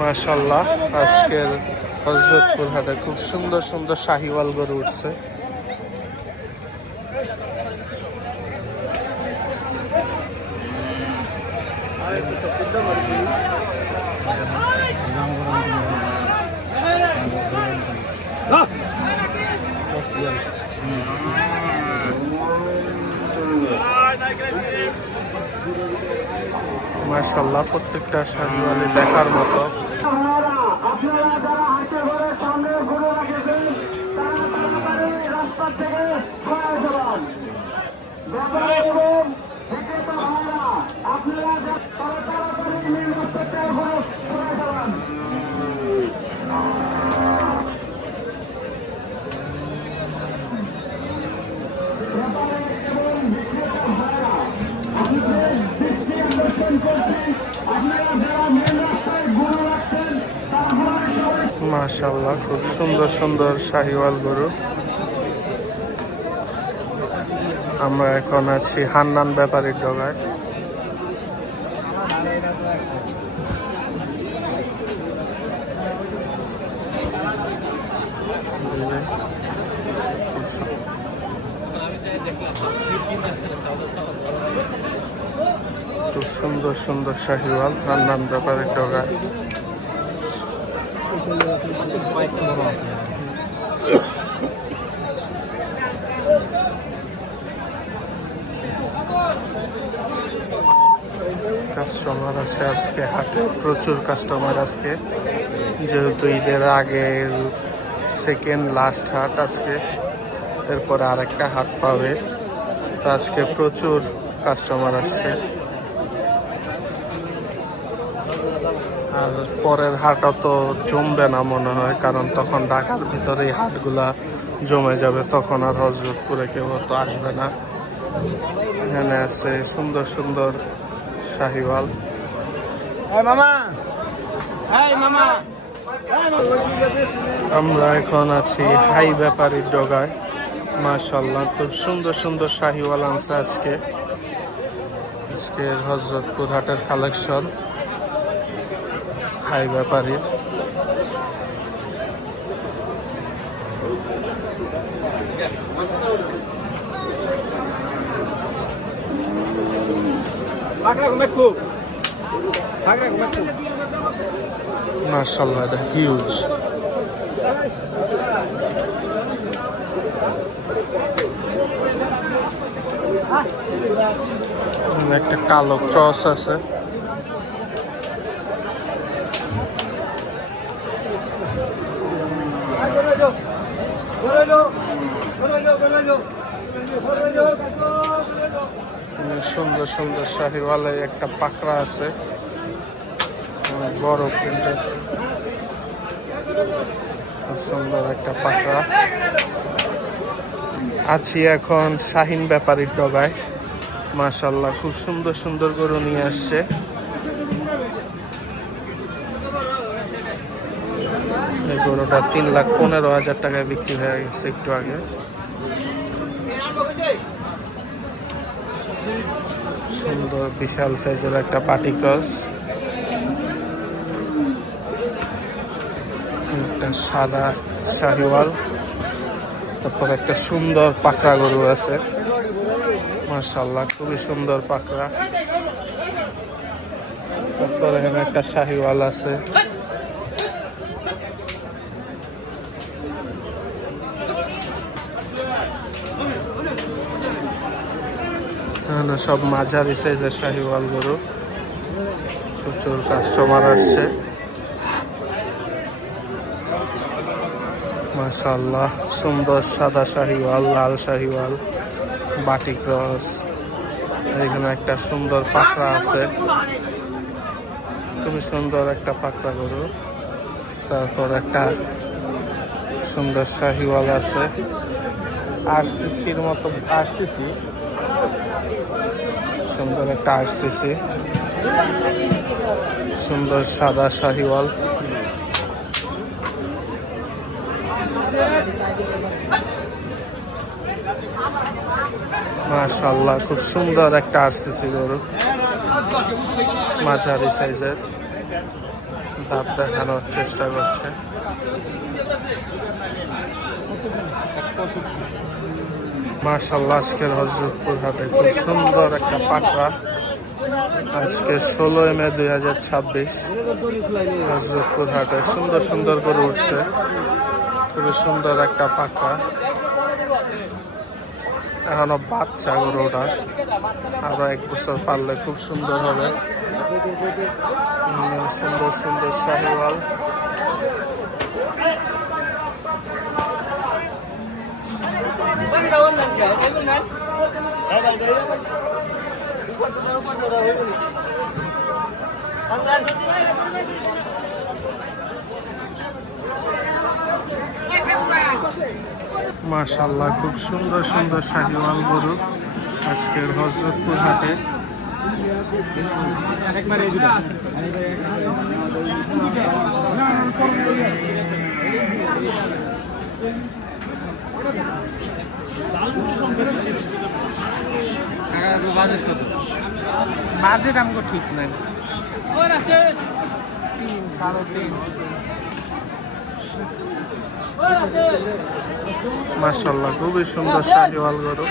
মাশাআল্লাহ, আজকের হযরতপুর হাটে খুব সুন্দর সুন্দর শাহিওয়াল গরু উঠছে। মাশাআল্লাহ, প্রত্যেকটা শাহিওয়ালই দেখার মতো। আপনারা যারা হাসে ঘরের সামনে গরু রাখেছেন তারা তাড়াতাড়ি রাস্তা থেকে সরে যাবেন। ব্যাপারী এবং বিক্রেতা ভাইরা আপনারা তাড়াতাড়ি মেন রাস্তা থেকে গরু সরে যাবেন। ব্যাপারী এবং বিক্রেতা ভাইরা আপনাদের দৃষ্টি আকর্ষণ করছি, আপনারা যারা মেন রাস্তায় গরু রাখছেন মাশাআল্লাহ, খুব সুন্দর সুন্দর শাহিওয়াল গরু। আমরা এখন আছি হান্নান ব্যাপারীর ডগায়। খুব সুন্দর সুন্দর শাহিওয়াল হান্নান ব্যাপারীর ডগায়। কাস্টমার আছে আজকে হাটে, প্রচুর কাস্টমার আজকে, যেহেতু ঈদের আগের সেকেন্ড লাস্ট হাট আজকে, এরপরে আরেকটা হাট পাবে, তো আজকে প্রচুর কাস্টমার আসছে। আর পরের হাটও তো জমবে না মনে হয়, কারণ তখন ঢাকার ভিতরেই হাটগুলা জমে যাবে, তখন আর হযরতপুরে কেউ তো আসবে না। এখানে আছে সুন্দর সুন্দর শাহিওয়াল। আমরা এখন আছি হাই ব্যাপারীর ডগায়। মাশাআল্লাহ, খুব সুন্দর সুন্দর শাহিওয়াল আনছে আজকে। আজকের হযরতপুর হাটের কালেকশন হাই ব্যাপারীর। মাশাআল্লাহ, এটা হিউজ। একটা কালো ক্রস আছে। সুন্দর সুন্দর শাহিওয়ালে একটা পাকড়া আছে, বড় প্রিন্টের, সুন্দর একটা পাকড়া। আছি এখন শাহিন ব্যাপারীর ডগায়। মাশাআল্লাহ, খুব সুন্দর সুন্দর গরু নিয়ে আসছে। এই গরুটা 3,15,000 টাকায় বিক্রি হয়ে গেছে একটু আগে। সুন্দর বিশাল সাইজের একটা পাটি ক্রস, একটা সাদা শাহিওয়াল, তারপর একটা সুন্দর পাকড়া গরু আছে। মাশাআল্লাহ, খুবই সুন্দর পাকড়া। তারপর এখানে একটা শাহিওয়াল আছে। এখানে সব মাঝারি সাইজের শাহিওয়াল গরু। প্রচুর কাস্টমার আসছে। মাশাআল্লাহ, সুন্দর সাদা শাহিওয়াল, লাল শাহিওয়াল, বাটি ক্রস। এখানে একটা সুন্দর পাকড়া আছে, খুবই সুন্দর একটা পাকড়া গরু। তারপর একটা সুন্দর শাহিওয়াল আছে, আরসিসির মতো, আরসিসি, সুন্দর একটা আরসিসি, সুন্দর সাদা শাহিওয়াল। মাশাআল্লাহ, খুব সুন্দর একটা আরসিসি গরু, মাঝারি সাইজের, দাঁত দেখানোর চেষ্টা করছে। মাশাআল্লাহ, আজকের হযরতপুর হাটে খুব সুন্দর একটা পাকড়া। আজকে 16 মে 2026 হযরতপুর হাটে সুন্দর সুন্দর করে উঠছে। খুবই সুন্দর একটা পাকড়া, এখনো বাচ্চা গরুটা, আরো 1 বছর পারলে খুব সুন্দর হবে। সুন্দর সুন্দর শাহিওয়াল। মাশাআল্লাহ, খুব সুন্দর সুন্দর শাহিওয়াল গরু আজকের হযরতপুর হাটে। বাজেট আমাকে ঠিক নাই, 3, 3.5। মাশাআল্লাহ, খুবই সুন্দর শাহিওয়াল গরু।